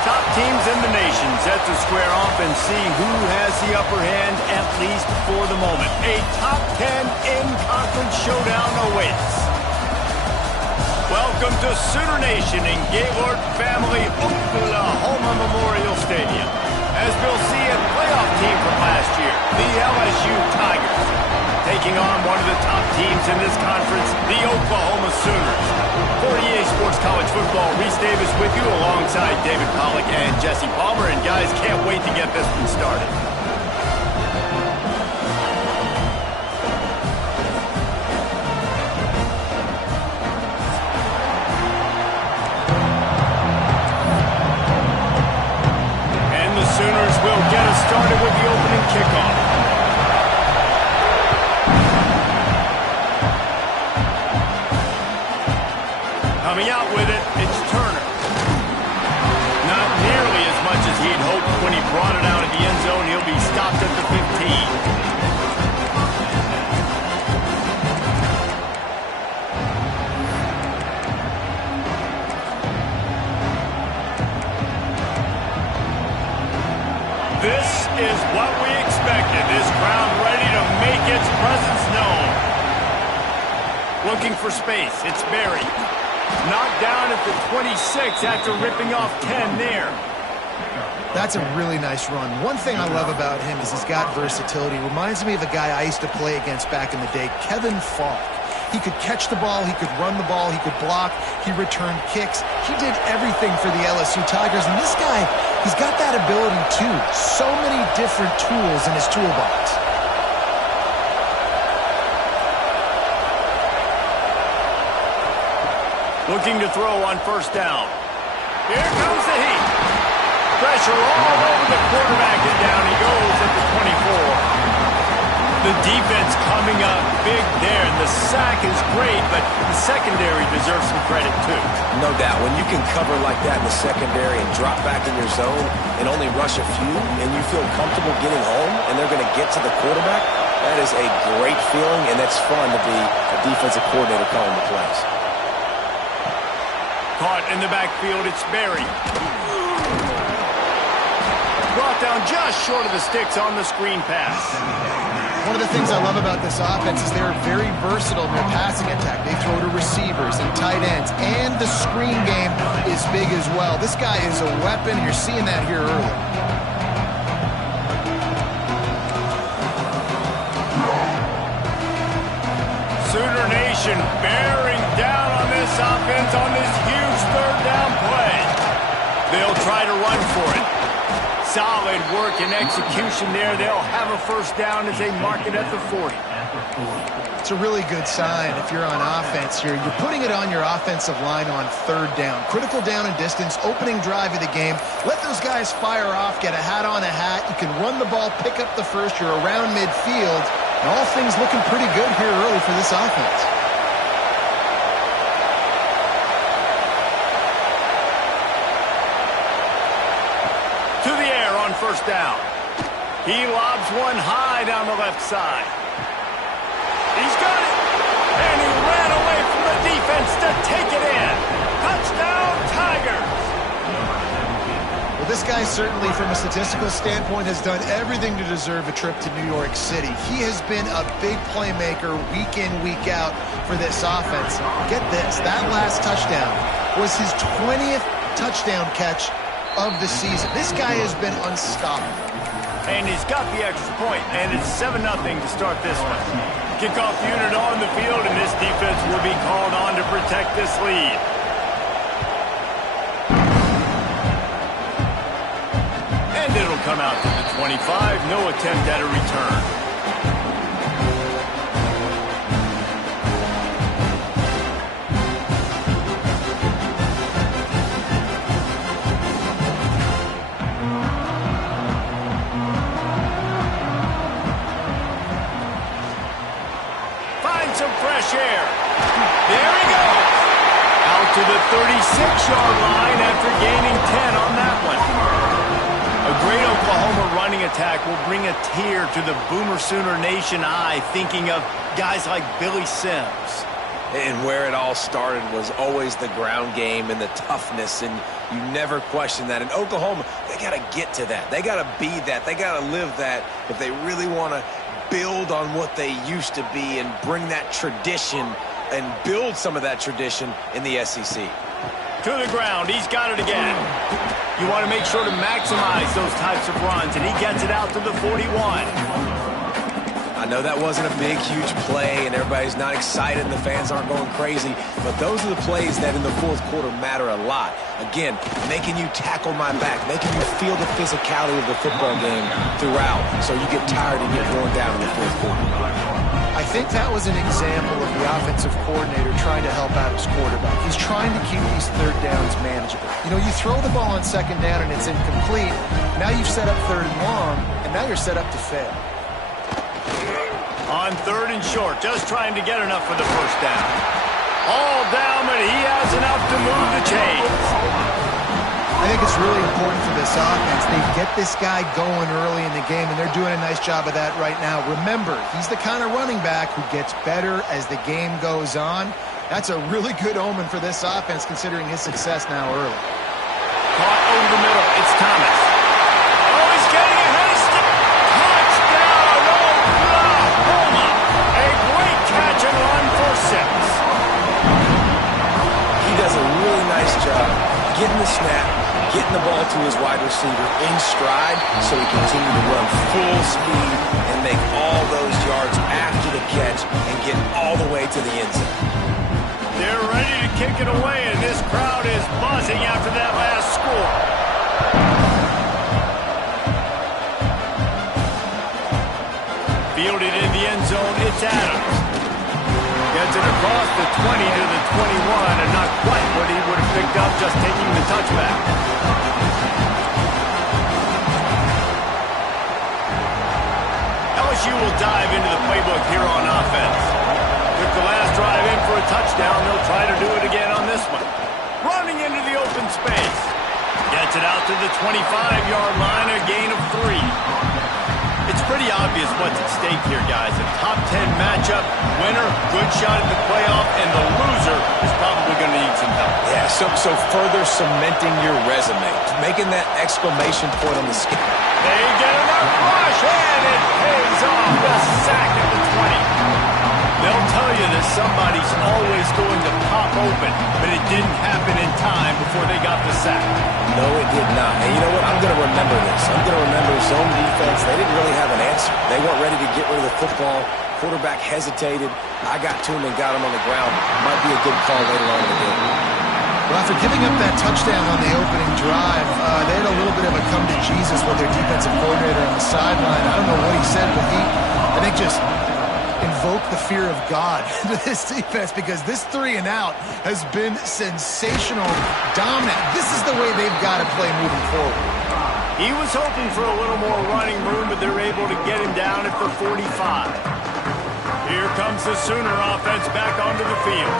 Top teams in the nation set to square off and see who has the upper hand, at least for the moment. A top 10 in-conference showdown awaits. Welcome to Sooner Nation in Gaylord Family Oklahoma Memorial Stadium, as we'll see a playoff team from last year, the LSU Tigers, taking on one of the top teams in this conference, the Oklahoma Sooners. For EA Sports College Football, Reese Davis with you alongside David Pollack and Jesse Palmer. And guys, can't wait to get this one started. And the Sooners will get us started with the opening kickoff. Coming out with it, it's Turner. Not nearly as much as he'd hoped when he brought it out of the end zone. He'll be stopped at the 15. This is what we expected. This crowd ready to make its presence known. Looking for space, it's Berry. Knocked down at the 26 after ripping off 10 there. That's a really nice run. One thing I love about him is he's got versatility. Reminds me of a guy I used to play against back in the day, Kevin Falk. He could catch the ball, he could run the ball, he could block, he returned kicks. He did everything for the LSU Tigers, and this guy, he's got that ability too. So many different tools in his toolbox. Looking to throw on first down. Here comes the heat. Pressure all over the quarterback, and down he goes at the 24. The defense coming up big there, and the sack is great, but the secondary deserves some credit too. No doubt. When you can cover like that in the secondary and drop back in your zone and only rush a few, and you feel comfortable getting home, and they're going to get to the quarterback, that is a great feeling, and that's fun to be a defensive coordinator calling the plays. Caught in the backfield, it's Berry. Brought down just short of the sticks on the screen pass. One of the things I love about this offense is they're very versatile in their passing attack. They throw to receivers and tight ends, and the screen game is big as well. This guy is a weapon. You're seeing that here early. Sooner Nation bearing down on this offense on this huge third down play. They'll try to run for it. Solid work and execution there. They'll have a first down as they mark it at the 40. It's a really good sign if you're on offense here. You're putting it on your offensive line on third down. Critical down and distance, opening drive of the game. Let those guys fire off, get a hat on a hat. You can run the ball, pick up the first. You're around midfield. And all things looking pretty good here early for this offense. To the air on first down. He lobs one high down the left side. He's got it. And he ran away from the defense to take it in. Touchdown, Tigers. Well, this guy certainly, from a statistical standpoint, has done everything to deserve a trip to New York City. He has been a big playmaker week in, week out for this offense. Get this, that last touchdown was his 20th touchdown catch of the season. This guy has been unstoppable. And he's got the extra point, and it's 7-0 to start this one. Kickoff unit on the field, and this defense will be called on to protect this lead. And it'll come out to the 25. No attempt at a return. some fresh air. There he goes. Out to the 36-yard line after gaining 10 on that one. A great Oklahoma running attack will bring a tear to the Boomer Sooner Nation eye, thinking of guys like Billy Sims. And where it all started was always the ground game and the toughness, and you never question that. And Oklahoma, they got to get to that. They got to be that. They got to live that if they really want to build on what they used to be and bring that tradition and build some of that tradition in the SEC. To the ground. He's got it again. You want to make sure to maximize those types of runs, and he gets it out to the 41. I know that wasn't a big, huge play, and everybody's not excited, and the fans aren't going crazy, but those are the plays that in the fourth quarter matter a lot. Again, making you tackle my back, making you feel the physicality of the football game throughout, so you get tired and get worn down in the fourth quarter. I think that was an example of the offensive coordinator trying to help out his quarterback. He's trying to keep these third downs manageable. You know, you throw the ball on second down and it's incomplete. Now you've set up third and long, and now you're set up to fail. On third and short, just trying to get enough for the first down. All down, but he has enough to move the chains. I think it's really important for this offense. They get this guy going early in the game, and they're doing a nice job of that right now. Remember, he's the kind of running back who gets better as the game goes on. That's a really good omen for this offense, considering his success now early. Caught over the middle. It's Thomas. Oh, he's getting ahead of Steve. Touchdown, Oklahoma. A great catch and run for 6. He does a really nice job getting the snap, getting the ball to his wide receiver in stride so he continued to run full speed and make all those yards after the catch and get all the way to the end zone. They're ready to kick it away, and this crowd is buzzing after that last score. Fielded in the end zone, it's Adams. Gets it across the 20 to the 21, and not quite what he would have picked up just taking the touchback. LSU will dive into the playbook here on offense. Took the last drive in for a touchdown. They'll try to do it again on this one. Running into the open space. Gets it out to the 25-yard line, a gain of 3. It's pretty obvious what's at stake here, guys. A top 10 matchup, winner, good shot at the playoff, and the loser is probably going to need some help. Yeah, so further cementing your resume, making that exclamation point on the scale. They get enough rush, and it pays off. The sack at the 20. They'll tell you that somebody's always going to pop open, but it didn't happen in time before they got the sack. No, it did not. And you know what? I'm going to remember this. I'm going to remember zone defense. They didn't really have an answer. They weren't ready to get rid of the football. Quarterback hesitated. I got to him and got him on the ground. Might be a good call later on in the game. Well, after giving up that touchdown on the opening drive, they had a little bit of a come to Jesus with their defensive coordinator on the sideline. I don't know what he said, but he, I think, just invoke the fear of God into this defense, because this 3 and out has been sensational, dominant. This is the way they've got to play moving forward. He was hoping for a little more running room, but they're able to get him down at the 45. Here comes the Sooner offense back onto the field.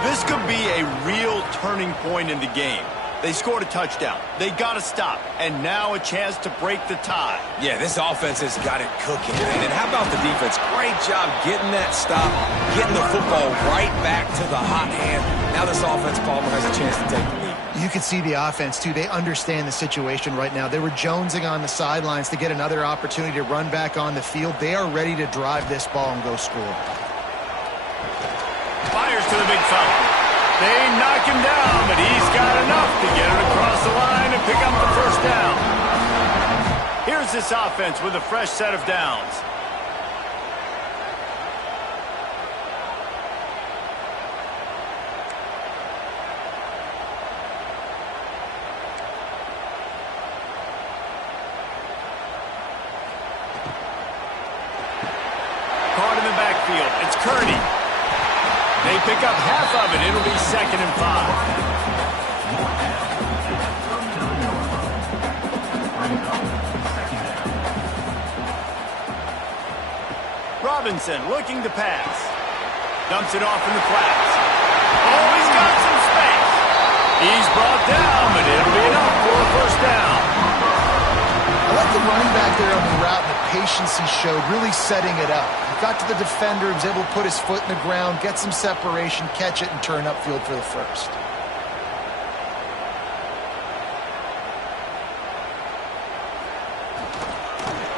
This could be a real turning point in the game. They scored a touchdown. They got to stop. And now a chance to break the tie. Yeah, this offense has got it cooking. And how about the defense? Great job getting that stop, getting the football right back to the hot hand. Now this offense, Palmer, has a chance to take the lead. You can see the offense, too. They understand the situation right now. They were jonesing on the sidelines to get another opportunity to run back on the field. They are ready to drive this ball and go score. Fires to the big fella. They knock him down, but he's got enough to get it across the line and pick up the first down. Here's this offense with a fresh set of downs. Caught in the backfield. It's Kearney. They pick up half of it. It'll be 2nd and 5. Robinson looking to pass. Dumps it off in the flats. Oh, he's got some space. He's brought down, but it'll be enough for a first down. I like the running back there on the route and the patience he showed, really setting it up. He got to the defender, he was able to put his foot in the ground, get some separation, catch it, and turn upfield for the first.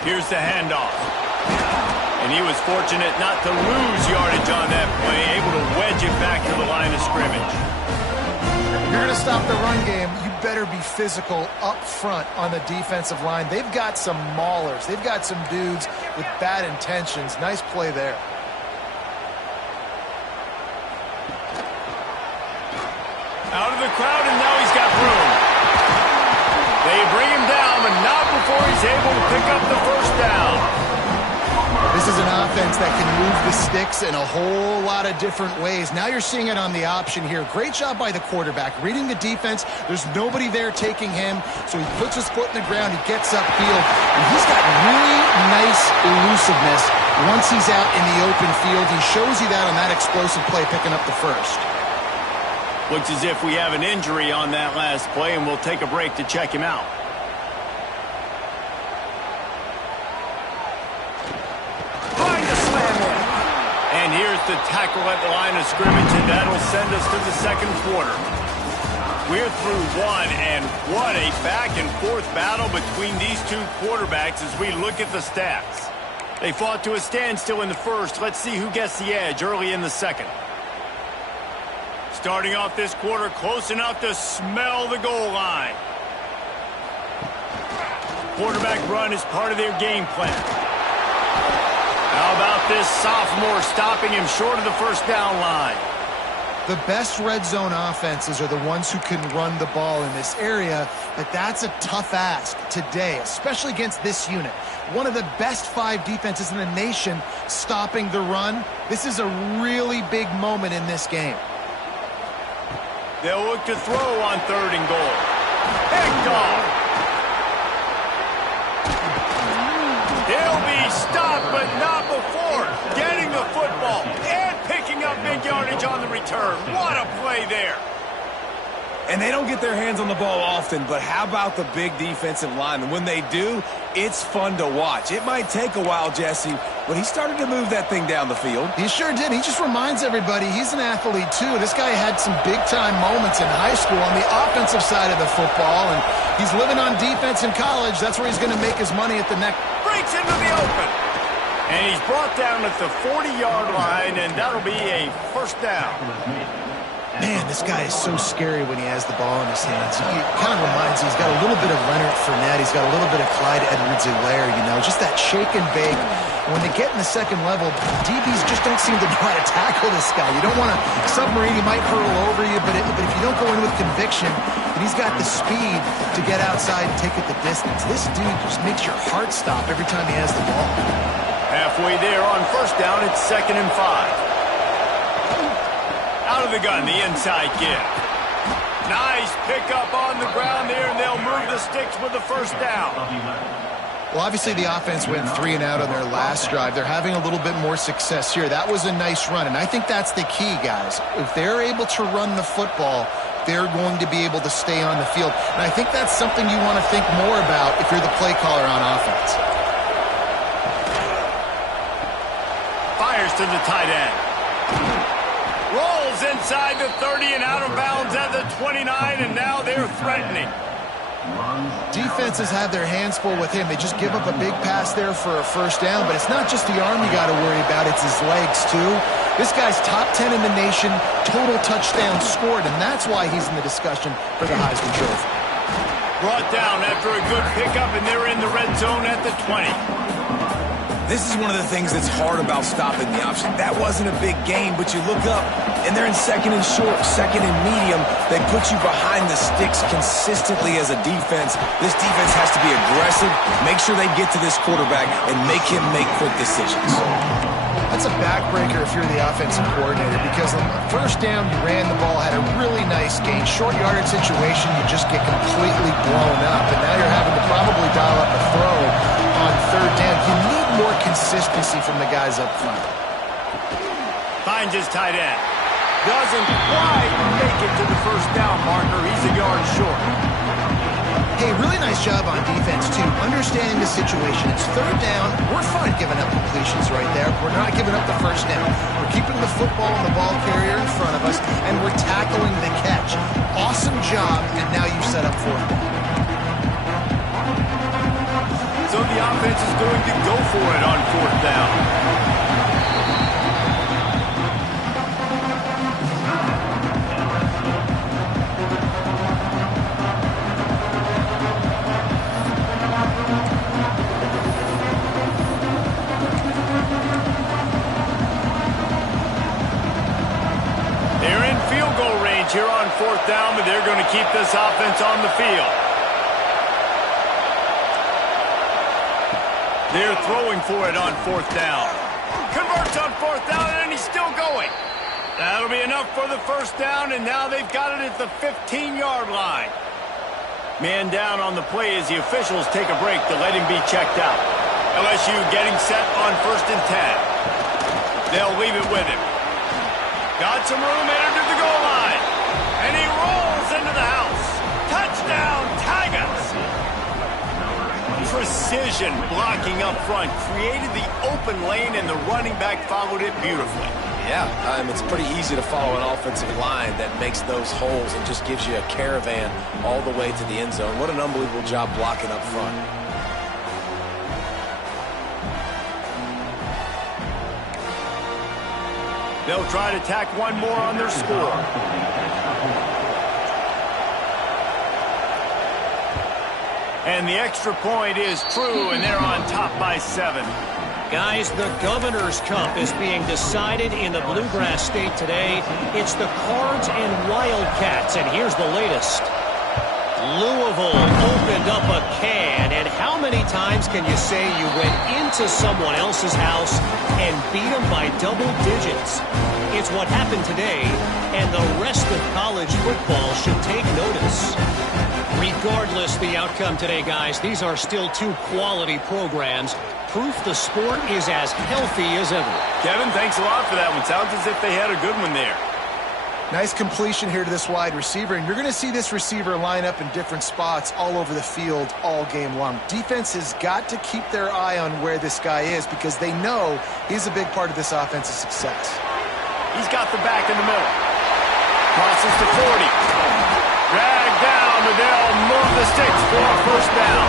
Here's the handoff. And he was fortunate not to lose yardage on that play, able to wedge it back to the line of scrimmage. If you're going to stop the run game, you better be physical up front on the defensive line. They've got some maulers. They've got some dudes with bad intentions. Nice play there. Out of the crowd, and now he's got room. They bring him down, but not before he's able to pick up the first down. This is an offense that can move the sticks in a whole lot of different ways. Now you're seeing it on the option here. Great job by the quarterback. Reading the defense, there's nobody there taking him, so he puts his foot in the ground, he gets upfield, and he's got really nice elusiveness once he's out in the open field. He shows you that on that explosive play, picking up the first. Looks as if we have an injury on that last play, and we'll take a break to check him out. And here's the tackle at the line of scrimmage, and that'll send us to the second quarter. We're through one, and what a back-and-forth battle between these two quarterbacks as we look at the stats. They fought to a standstill in the first. Let's see who gets the edge early in the second. Starting off this quarter close enough to smell the goal line. Quarterback run is part of their game plan. How about this sophomore stopping him short of the first down line? The best red zone offenses are the ones who can run the ball in this area, but that's a tough ask today, especially against this unit. One of the best 5 defenses in the nation stopping the run. This is a really big moment in this game. They'll look to throw on 3rd and goal. Picked off. He'll be stopped, but not before getting the football and picking up big yardage on the return. What a play there. And they don't get their hands on the ball often, but how about the big defensive line? And when they do, it's fun to watch. It might take a while, Jesse, but he started to move that thing down the field. He sure did. He just reminds everybody he's an athlete, too. This guy had some big-time moments in high school on the offensive side of the football, and he's living on defense in college. That's where he's going to make his money at the next. Breaks into the open. And he's brought down at the 40-yard line, and that'll be a first down. Man, this guy is so scary when he has the ball in his hands. He kind of reminds me, he's got a little bit of Leonard Fournette. He's got a little bit of Clyde Edwards-Helaire, you know, just that shake and bake. When they get in the second level, DBs just don't seem to know how to tackle this guy. You don't want to submarine, he might hurl over you, but if you don't go in with conviction, and he's got the speed to get outside and take it the distance. This dude just makes your heart stop every time he has the ball. Halfway there on first down, it's 2nd and 5. Out of the gun, the inside give. Nice pickup on the ground there, and they'll move the sticks with the first down. Well, obviously the offense went 3 and out on their last drive. They're having a little bit more success here. That was a nice run, and I think that's the key, guys. If they're able to run the football, they're going to be able to stay on the field. And I think that's something you want to think more about if you're the play caller on offense. Fires to the tight end. Rolls inside the 30 and out of bounds at the 29, and now they're threatening. Defenses have their hands full with him. They just give up a big pass there for a first down, but it's not just the arm you got to worry about, it's his legs too. This guy's top 10 in the nation, total touchdowns scored, and that's why he's in the discussion for the Heisman Trophy. Brought down after a good pickup, and they're in the red zone at the 20. This is one of the things that's hard about stopping the option. That wasn't a big gain, but you look up, and they're in 2nd and short, 2nd and medium. They put you behind the sticks consistently as a defense. This defense has to be aggressive, make sure they get to this quarterback, and make him make quick decisions. That's a backbreaker if you're the offensive coordinator, because on first down, you ran the ball, had a really nice gain. Short yardage situation, you just get completely blown up, and now you're having to probably dial up a throw on third down. You need more consistency from the guys up front. Finds his tight end. Doesn't quite make it to the first down marker. He's a yard short. Hey, really nice job on defense, too. Understanding the situation. It's third down. We're fine giving up completions right there. We're not giving up the first down. We're keeping the football and the ball carrier in front of us, and we're tackling the catch. Awesome job, and now you've set up fourth down. So the offense is going to go for it on fourth down. Here on fourth down, but they're going to keep this offense on the field. They're throwing for it on fourth down. Converts on fourth down, and he's still going. That'll be enough for the first down, and now they've got it at the 15-yard line. Man down on the play as the officials take a break to let him be checked out. LSU getting set on 1st and 10. They'll leave it with him. Got some room, entered to the goal line. And he rolls into the house. Touchdown, Tigers! Precision blocking up front. Created the open lane, and the running back followed it beautifully. Yeah, it's pretty easy to follow an offensive line that makes those holes and just gives you a caravan all the way to the end zone. What an unbelievable job blocking up front. They'll try to tack one more on their score. And the extra point is true, and they're on top by 7. Guys, the Governor's Cup is being decided in the Bluegrass State today. It's the Cards and Wildcats, and here's the latest. Louisville opened up a can, and how many times can you say you went into someone else's house and beat them by double digits? It's what happened today, and the rest of college football should take notice. Regardless the outcome today, guys, these are still two quality programs. Proof the sport is as healthy as ever. Kevin, thanks a lot for that one. Sounds as if they had a good one there. Nice completion here to this wide receiver, and you're going to see this receiver line up in different spots all over the field all game long. Defense has got to keep their eye on where this guy is because they know he's a big part of this offense's success. He's got the back in the middle. Crosses to 40. Dragged down, but they'll move the sticks for a first down.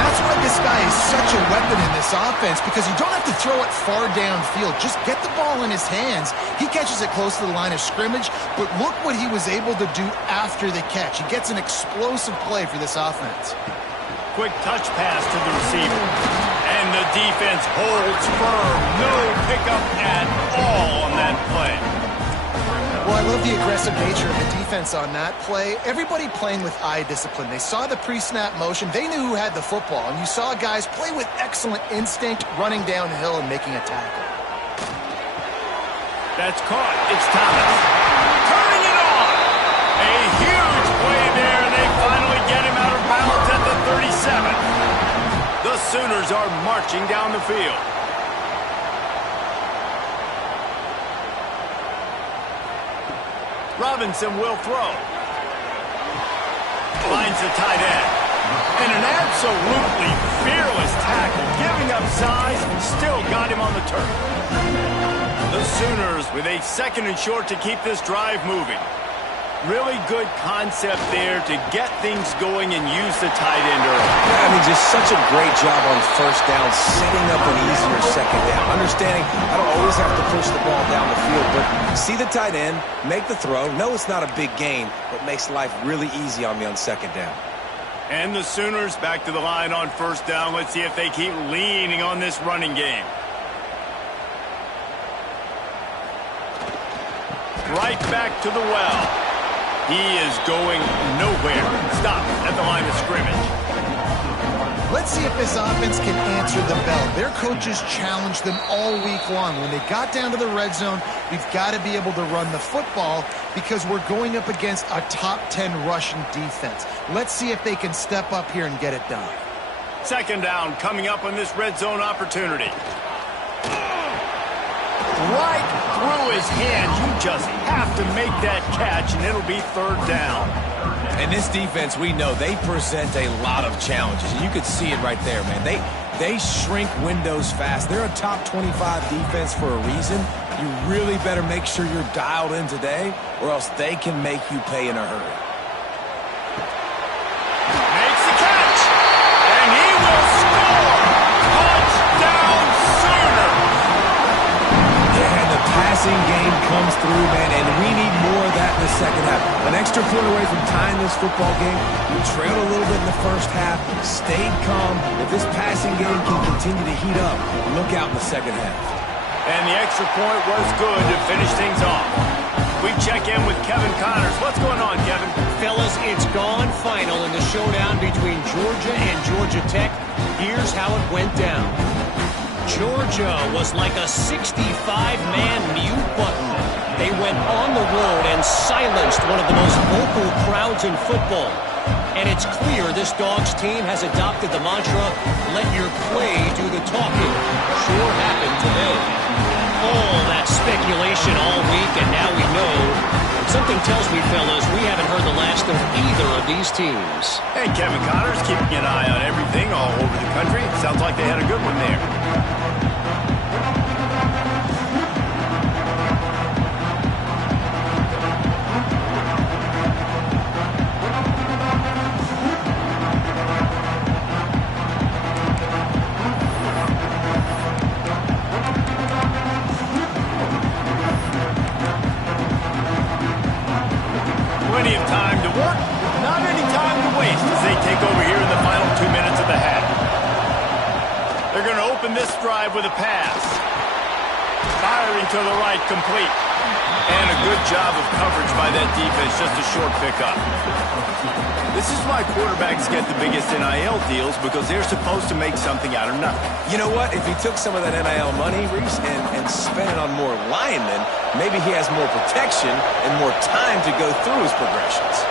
That's why this guy is such a weapon in this offense, because you don't have to throw it far downfield. Just get the ball in his hands. He catches it close to the line of scrimmage, but look what he was able to do after the catch. He gets an explosive play for this offense. Quick touch pass to the receiver. And the defense holds firm. No pickup at all on that play. Well, I love the aggressive nature of the defense on that play. Everybody playing with eye discipline. They saw the pre-snap motion. They knew who had the football. And you saw guys play with excellent instinct, running downhill and making a tackle. That's caught. It's Thomas. Turning it on. A huge play there, and they finally get him out of bounds at the 37. The Sooners are marching down the field. Robinson will throw. Finds the tight end. And an absolutely fearless tackle. Giving up size, still got him on the turf. The Sooners with a 2nd and short to keep this drive moving. Really good concept there to get things going and use the tight end early. Yeah, just such a great job on first down, setting up an easier second down. Understanding I don't always have to push the ball down the field, but see the tight end, make the throw. No, it's not a big gain, but makes life really easy on me on second down. And the Sooners back to the line on first down. Let's see if they keep leaning on this running game. Right back to the well. He is going nowhere. Stop at the line of scrimmage. Let's see if this offense can answer the bell. Their coaches challenged them all week long. When they got down to the red zone, we've got to be able to run the football because we're going up against a top 10 rushing defense. Let's see if they can step up here and get it done. Second down coming up on this red zone opportunity. Right through his hands. You just have to make that catch, and it'll be third down. And this defense, we know, they present a lot of challenges. And you could see it right there, man. They shrink windows fast. They're a top 25 defense for a reason. You really better make sure you're dialed in today, or else they can make you pay in a hurry. Makes the catch, and he will score. Touchdown Sooner. Yeah, and the passing game comes through, man, and we need more of that in the second half. An extra point away from tying this football game. We trailed a little bit in the first half, stayed calm. If this passing game can continue to heat up, look out in the second half. And the extra point was good to finish things off. We check in with Kevin Connors. What's going on, Kevin? Fellas, it's gone final in the showdown between Georgia and Georgia Tech. Here's how it went down. Georgia was like a 65-man mute button. They went on the road and silenced one of the most vocal crowds in football. And it's clear this Dogs team has adopted the mantra, let your play do the talking. Sure happened today. All that speculation all week, and now we know. Something tells me, fellas, we haven't heard the last of either of these teams. Hey, Kevin Connors, keeping an eye on everything all over the country. Sounds like they had a good one there. Plenty of time to work, not any time to waste as they take over here in the final 2 minutes of the half. They're going to open this drive with a pass. Firing to the right, complete. And a good job of coverage by that defense, just a short pickup. This is why quarterbacks get the biggest NIL deals, because they're supposed to make something out of nothing. You know what? If he took some of that NIL money, Reese, and spent it on more linemen, maybe he has more protection and more time to go through his progressions.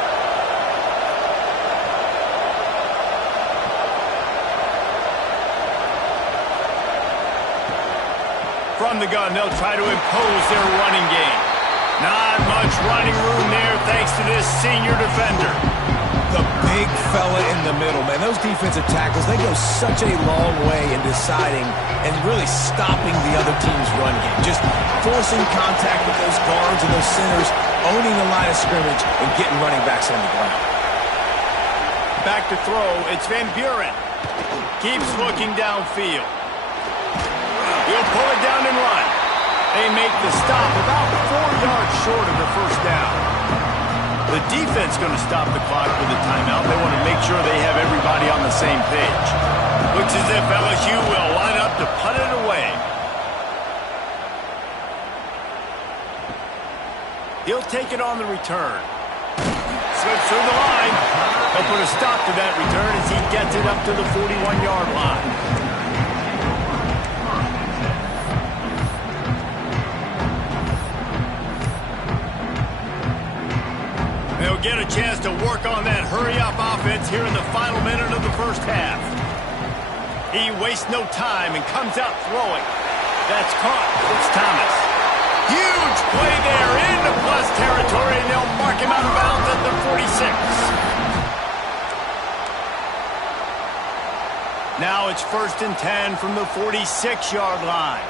From the gun, they'll try to impose their running game. Not much running room there thanks to this senior defender. The big fella in the middle, man. Those defensive tackles, they go such a long way in deciding and really stopping the other team's run game. Just forcing contact with those guards and those centers, owning the line of scrimmage, and getting running backs on the ground. Back to throw, it's Van Buren. Keeps looking downfield. He'll pull it down and run. They make the stop about 4 yards short of the first down. The defense going to stop the clock with a timeout. They want to make sure they have everybody on the same page. Looks as if LSU will line up to punt it away. He'll take it on the return. Slips through the line. He'll put a stop to that return as he gets it up to the 41-yard line. They'll get a chance to work on that hurry-up offense here in the final minute of the first half. He wastes no time and comes out throwing. That's caught. It's Thomas. Huge play there into plus territory, and they'll mark him out of bounds at the 46. Now it's 1st and 10 from the 46-yard line.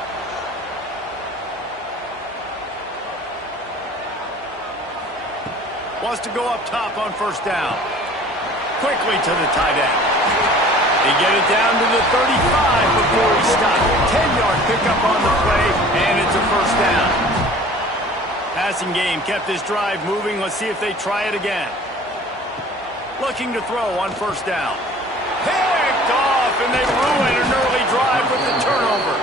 Wants to go up top on first down. Quickly to the tight end. They get it down to the 35 before he stopped. 10-yard pickup on the play, and it's a first down. Passing game kept this drive moving. Let's see if they try it again. Looking to throw on first down. Picked off, and they ruin an early drive with the turnover.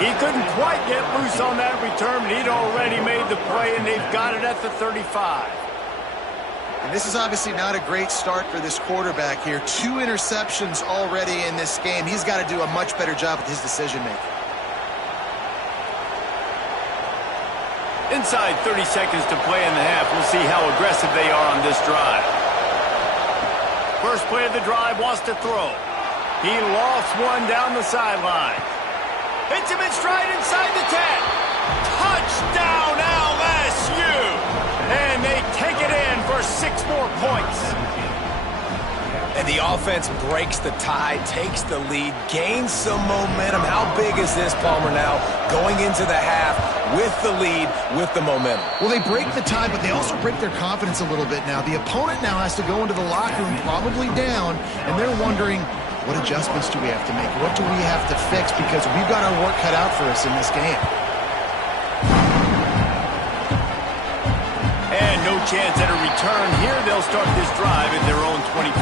He couldn't quite get loose on that return, but he'd already made the play, and they've got it at the 35. And this is obviously not a great start for this quarterback here. 2 interceptions already in this game. He's got to do a much better job with his decision-making. Inside 30 seconds to play in the half. We'll see how aggressive they are on this drive. First play of the drive, wants to throw. He lofts one down the sideline. Hits him in stride inside the 10. Touchdown LSU! And they take it in for 6 more points. And the offense breaks the tie, takes the lead, gains some momentum. How big is this, Palmer, now going into the half with the lead, with the momentum? Well, they break the tie, but they also break their confidence a little bit now. The opponent now has to go into the locker room probably down, and they're wondering, what adjustments do we have to make? What do we have to fix? Because we've got our work cut out for us in this game. And no chance at a return here. They'll start this drive at their own 25.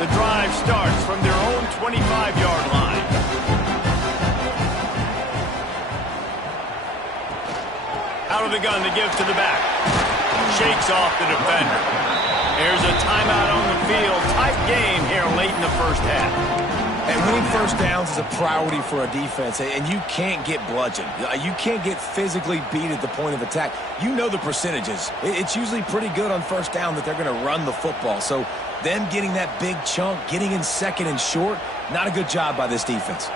The drive starts from their own 25-yard line. Out of the gun to give to the back. Shakes off the defender. There's a timeout on the field. Tight game here late in the first half. And winning first downs is a priority for a defense, and you can't get bludgeoned. You can't get physically beat at the point of attack. You know the percentages. It's usually pretty good on first down that they're going to run the football. So them getting that big chunk, getting in second and short, not a good job by this defense.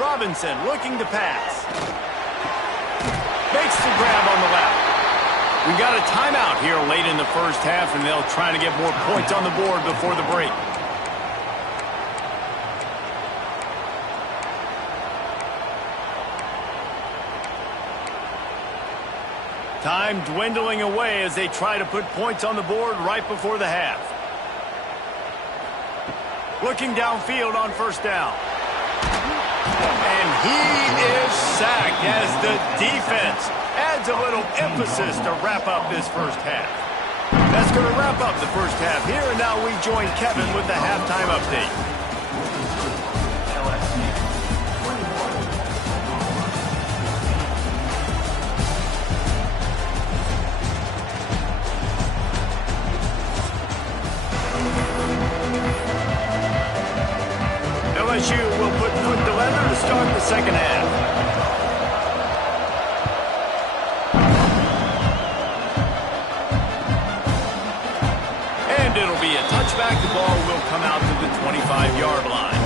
Robinson looking to pass. Makes the grab on the left. We got a timeout here late in the first half, and they'll try to get more points on the board before the break. Time dwindling away as they try to put points on the board right before the half. Looking downfield on first down. And he is sacked as the defense adds a little emphasis to wrap up this first half. That's going to wrap up the first half here, and now we join Kevin with the halftime update. LSU will put foot to leather to start the second half. And it'll be a touchback. The ball will come out to the 25-yard line.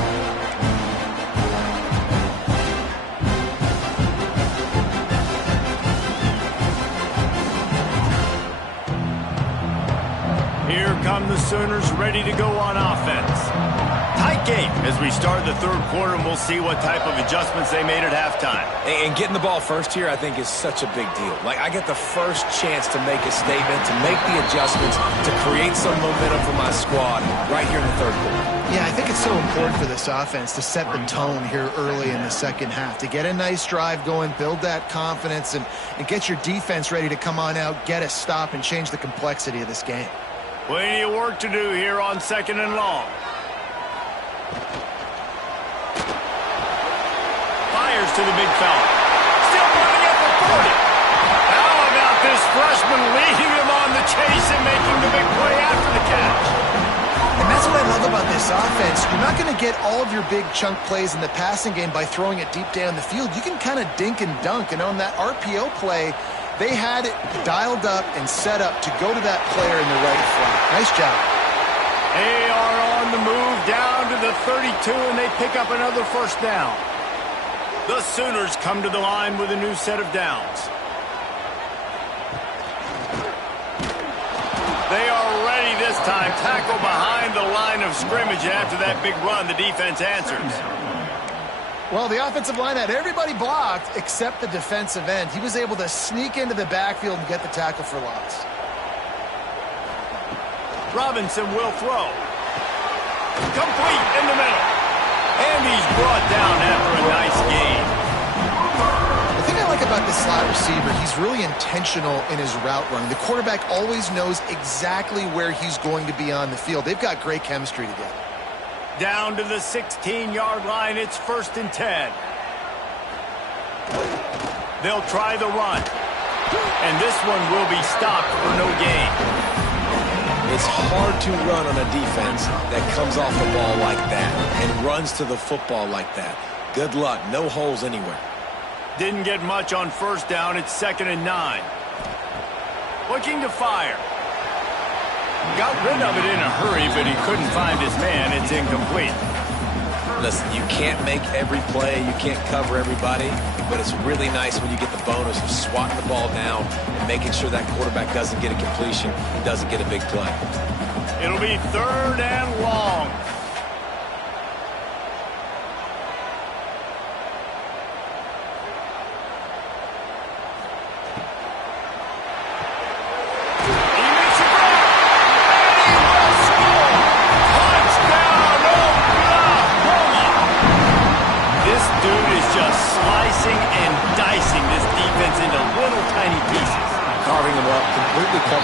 Here come the Sooners ready to go on offense. Tight game as we start the third quarter, and we'll see what type of adjustments they made at halftime. And getting the ball first here, I think, is such a big deal. Like, I get the first chance to make a statement, to make the adjustments, to create some momentum for my squad right here in the third quarter. Yeah, I think it's so important for this offense to set the tone here early in the second half, to get a nice drive going, build that confidence, and get your defense ready to come on out, get a stop, and change the complexity of this game. Plenty of work to do here on second and long. Fires to the big fella. Still running at the 40. How about this freshman leading him on the chase and making the big play after the catch? And that's what I love about this offense. You're not going to get all of your big chunk plays in the passing game by throwing it deep down the field. You can kind of dink and dunk. And on that RPO play, they had it dialed up and set up to go to that player in the right flat. Nice job. They are on the move down to the 32, and they pick up another first down. The Sooners come to the line with a new set of downs. They are ready this time. Tackle behind the line of scrimmage, and after that big run, the defense answers. Well, the offensive line had everybody blocked except the defensive end. He was able to sneak into the backfield and get the tackle for loss. Robinson will throw. Complete in the middle. And he's brought down after a nice gain. The thing I like about this slot receiver, he's really intentional in his route running. The quarterback always knows exactly where he's going to be on the field. They've got great chemistry together. Down to the 16-yard line. It's 1st and 10. They'll try the run. And this one will be stopped for no gain. It's hard to run on a defense that comes off the ball like that and runs to the football like that. Good luck. No holes anywhere. Didn't get much on first down. It's 2nd and 9. Looking to fire. Got rid of it in a hurry, but he couldn't find his man. It's incomplete. Listen, you can't make every play, you can't cover everybody, but it's really nice when you get the bonus of swatting the ball down and making sure that quarterback doesn't get a completion, doesn't get a big play. It'll be 3rd and long.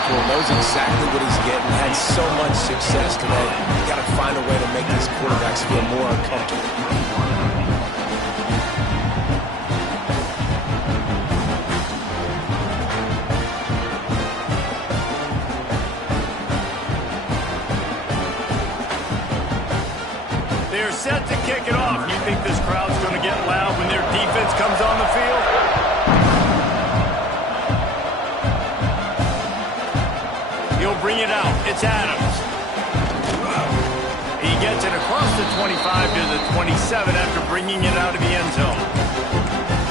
Knows exactly what he's getting, had so much success today. You got to find a way to make these quarterbacks feel more uncomfortable. They're set to kick it off. You think this crowd's going to get loud when their defense comes on the field? Bring it out. It's Adams. He gets it across the 25 to the 27 after bringing it out of the end zone.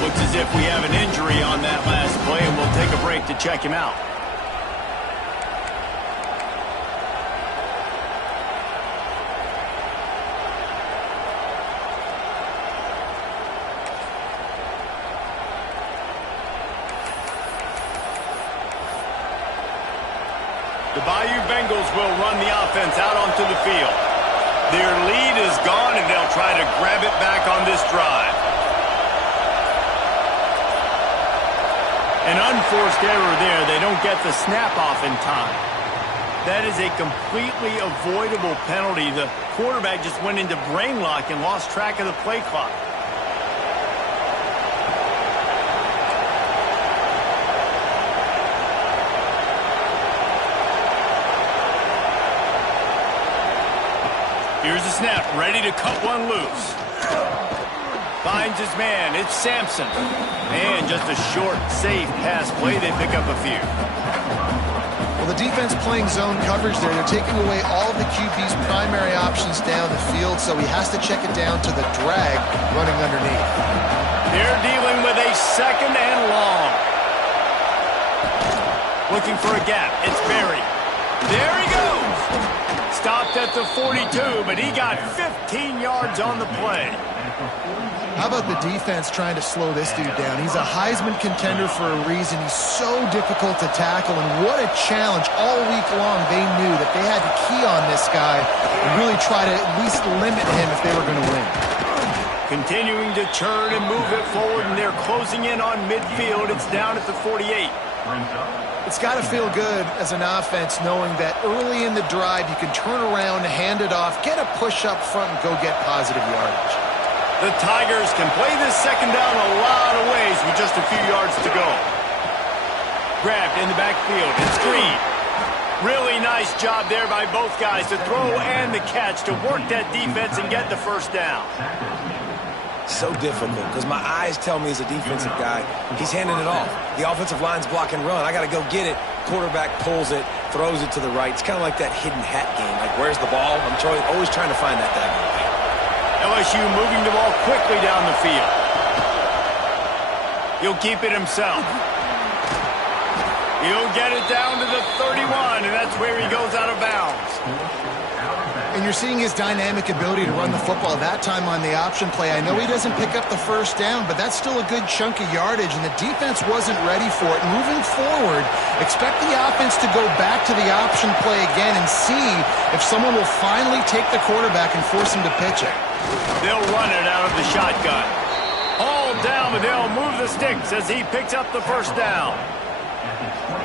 Looks as if we have an injury on that last play, and we'll take a break to check him out. The Bayou Bengals will run the offense out onto the field. Their lead is gone, and they'll try to grab it back on this drive. An unforced error there. They don't get the snap off in time. That is a completely avoidable penalty. The quarterback just went into brain lock and lost track of the play clock. Here's the snap, ready to cut one loose. Finds his man, it's Sampson. And just a short, safe pass play, they pick up a few. Well, the defense playing zone coverage there. They're taking away all of the QB's primary options down the field, so he has to check it down to the drag running underneath. They're dealing with a 2nd and long. Looking for a gap, it's Berry. There he goes. Stopped at the 42, but he got 15 yards on the play. How about the defense trying to slow this dude down? He's a Heisman contender for a reason. He's so difficult to tackle, and what a challenge. All week long, they knew that they had to key on this guy and really try to at least limit him if they were going to win. Continuing to churn and move it forward, and they're closing in on midfield. It's down at the 48. It's got to feel good as an offense knowing that early in the drive you can turn around, hand it off, get a push up front, and go get positive yardage. The Tigers can play this 2nd down a lot of ways with just a few yards to go. Grabbed in the backfield. It's Green. Really nice job there by both guys to throw and the catch to work that defense and get the 1st down. So difficult because my eyes tell me as a defensive guy, he's handing it off. The offensive line's block and run. I got to go get it. Quarterback pulls it, throws it to the right. It's kind of like that hidden hat game. Like, where's the ball? I'm always trying to find that daggone thing. LSU moving the ball quickly down the field. He'll keep it himself. He'll get it down to the 31, and that's where he goes out of bounds. And you're seeing his dynamic ability to run the football. That time on the option play, I know he doesn't pick up the 1st down, but that's still a good chunk of yardage, and the defense wasn't ready for it. Moving forward, expect the offense to go back to the option play again and see if someone will finally take the quarterback and force him to pitch it. They'll run it out of the shotgun. All down, but they'll move the sticks as he picks up the 1st down.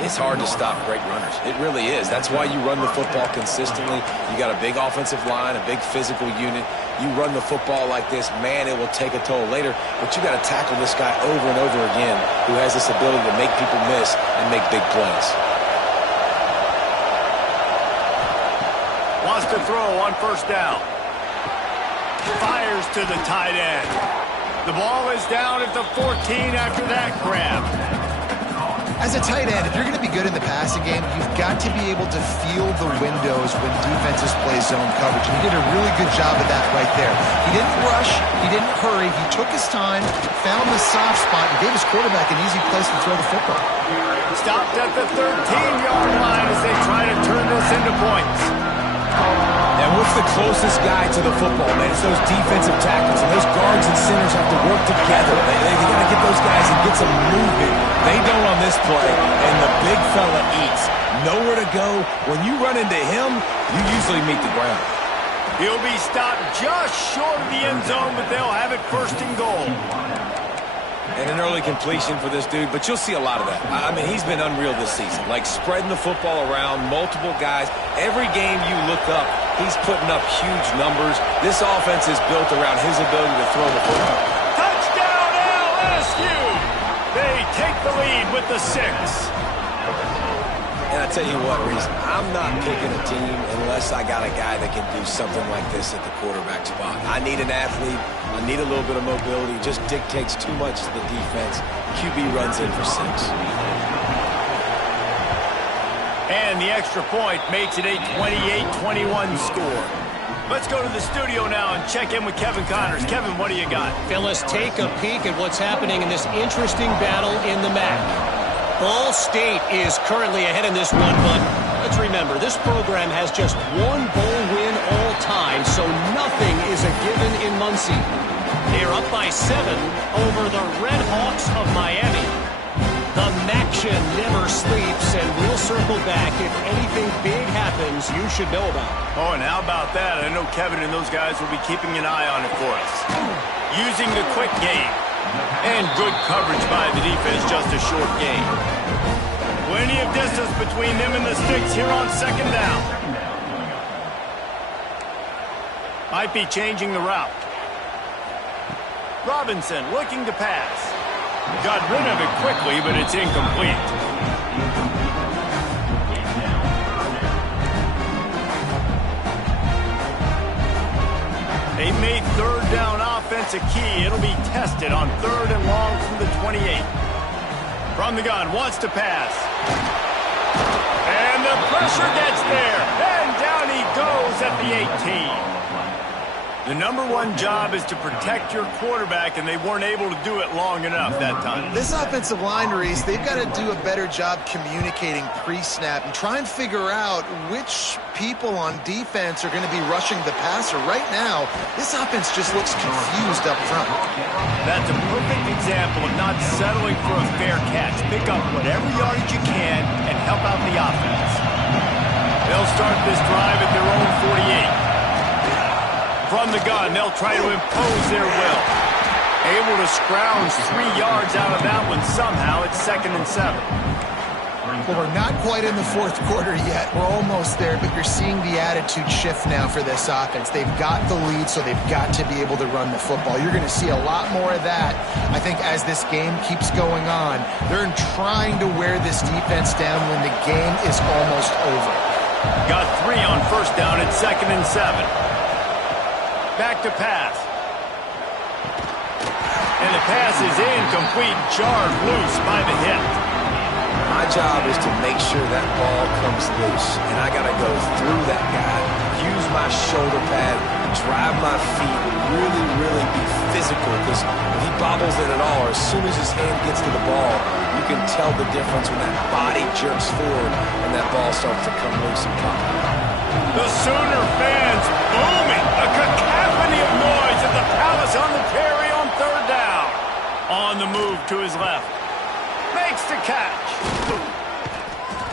It's hard to stop great runners. It really is. That's why you run the football consistently. You got a big offensive line, a big physical unit. You run the football like this, man, it will take a toll later. But you got to tackle this guy over and over again who has this ability to make people miss and make big plays. Wants to throw on 1st down. Fires to the tight end. The ball is down at the 14 after that grab. As a tight end, if you're going to be good in the passing game, you've got to be able to feel the windows when defenses play zone coverage. And he did a really good job of that right there. He didn't rush. He didn't hurry. He took his time, found the soft spot, and gave his quarterback an easy place to throw the football. Stopped at the 13-yard line as they try to turn this into points. And what's the closest guy to the football, man? It's those defensive tackles, and those guards and centers have to work together. They got to get those guys and get some movement. They don't on this play, and the big fella eats. Nowhere to go. When you run into him, you usually meet the ground. He'll be stopped just short of the end zone, but they'll have it first and goal. And an early completion for this dude, but you'll see a lot of that. I mean, he's been unreal this season, like spreading the football around, multiple guys. Every game you look up, he's putting up huge numbers. This offense is built around his ability to throw the football. Touchdown, LSU! They take the lead with the 6. And I tell you what, Reese, I'm not picking a team unless I got a guy that can do something like this at the quarterback spot. I need an athlete. I need a little bit of mobility. It just dictates too much to the defense. QB runs in for 6. And the extra point makes it a 28-21 score. Let's go to the studio now and check in with Kevin Connors. Kevin, what do you got? Phyllis, take a peek at what's happening in this interesting battle in the MAC. Ball State is currently ahead in this one, but let's remember, this program has just one bowl win all time, so nothing is a given in Muncie. They're up by 7 over the Red Hawks of Miami. The MACtion never sleeps, and we'll circle back if anything big happens you should know about. Oh, and how about that? I know Kevin and those guys will be keeping an eye on it for us. Using the quick game. And good coverage by the defense, just a short gain. Plenty of distance between them and the sticks here on second down. Might be changing the route. Robinson looking to pass. Got rid of it quickly, but it's incomplete. They made third down offense a key. It'll be tested on 3rd and long from the 28. From the gun, wants to pass. And the pressure gets there. And down he goes at the 18. The #1 job is to protect your quarterback, and they weren't able to do it long enough that time. This offensive line, Reese, they've got to do a better job communicating pre-snap and try and figure out which people on defense are going to be rushing the passer. Right now, this offense just looks confused up front. That's a perfect example of not settling for a fair catch. Pick up whatever yardage you can and help out the offense. They'll start this drive at their own 48. From the gun, they'll try to impose their will. Able to scrounge 3 yards out of that one somehow. It's 2nd and 7. Well, we're not quite in the 4th quarter yet. We're almost there, but you're seeing the attitude shift now for this offense. They've got the lead, so they've got to be able to run the football. You're going to see a lot more of that, I think, as this game keeps going on. They're trying to wear this defense down when the game is almost over. Got 3 on 1st down. It's 2nd and 7. Back to pass. And the pass is incomplete, jarred loose by the hit. My job is to make sure that ball comes loose, and I got to go through that guy, use my shoulder pad, drive my feet, really, really be physical, because if he bobbles it at all, or as soon as his hand gets to the ball, you can tell the difference when that body jerks forward and that ball starts to come loose and pop. The Sooner fans booming, a cacophony of noise at the Palace on the carry on 3rd down. On the move to his left. Makes the catch.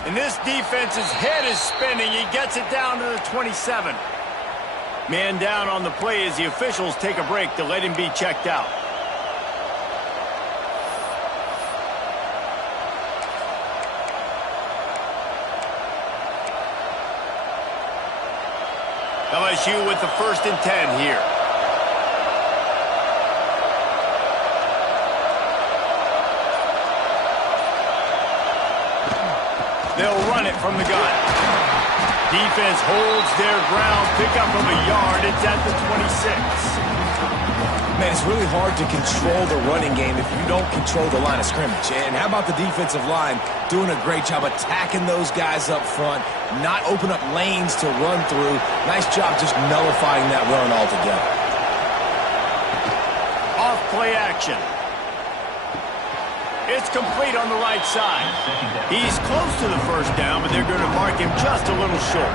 And this defense's head is spinning. He gets it down to the 27. Man down on the play as the officials take a break to let him be checked out. LSU with the 1st and 10 here. They'll run it from the gun. Defense holds their ground. Pickup of a yard. It's at the 26. And it's really hard to control the running game if you don't control the line of scrimmage. And how about the defensive line doing a great job attacking those guys up front, not open up lanes to run through. Nice job just nullifying that run altogether. Off play action. It's complete on the right side. He's close to the first down, but they're going to mark him just a little short.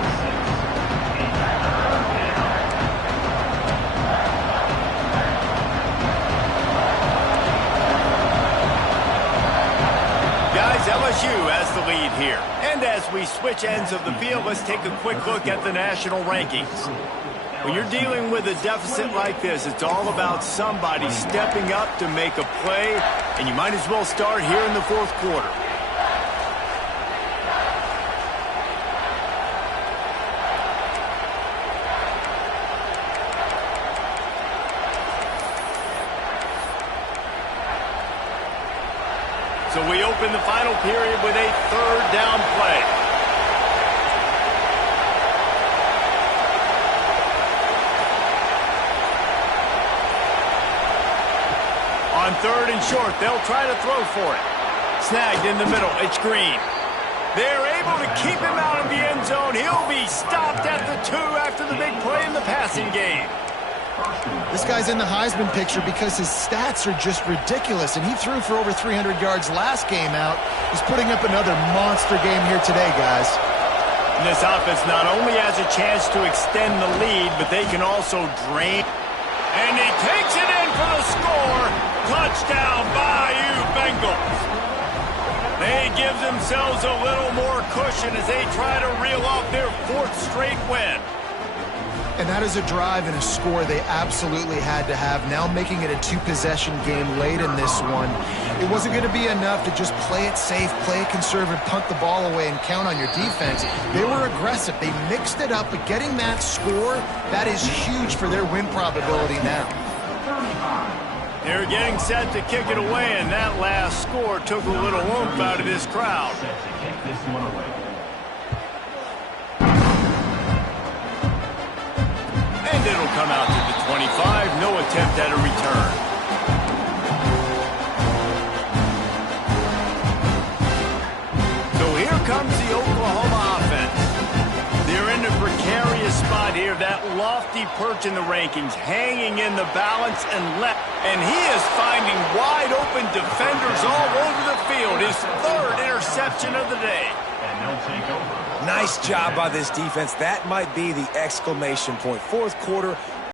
LSU has the lead here. And as we switch ends of the field, let's take a quick look at the national rankings. When you're dealing with a deficit like this, it's all about somebody stepping up to make a play, and you might as well start here in the fourth quarter. So we open the final period with a third down play. On third and short, they'll try to throw for it. Snagged in the middle, it's Green. They're able to keep him out of the end zone. He'll be stopped at the 2 after the big play in the passing game. This guy's in the Heisman picture because his stats are just ridiculous, and he threw for over 300 yards last game out. He's putting up another monster game here today, guys. And this offense not only has a chance to extend the lead, but they can also drain. And he takes it in for the score. Touchdown, Bayou Bengals. They give themselves a little more cushion as they try to reel off their 4th straight win. And that is a drive and a score they absolutely had to have. Now making it a 2-possession game late in this one. It wasn't going to be enough to just play it safe, play it conservative, punt the ball away, and count on your defense. They were aggressive. They mixed it up, but getting that score, that is huge for their win probability now. They're getting set to kick it away, and that last score took a little oomph out of this crowd. And it'll come out to the 25. No attempt at a return. So here comes the Oklahoma offense. They're in a precarious spot here. That lofty perch in the rankings, hanging in the balance and left. And he is finding wide open defenders all over the field. His 3rd interception of the day. Nice job by this defense. That might be the exclamation point. Fourth quarter,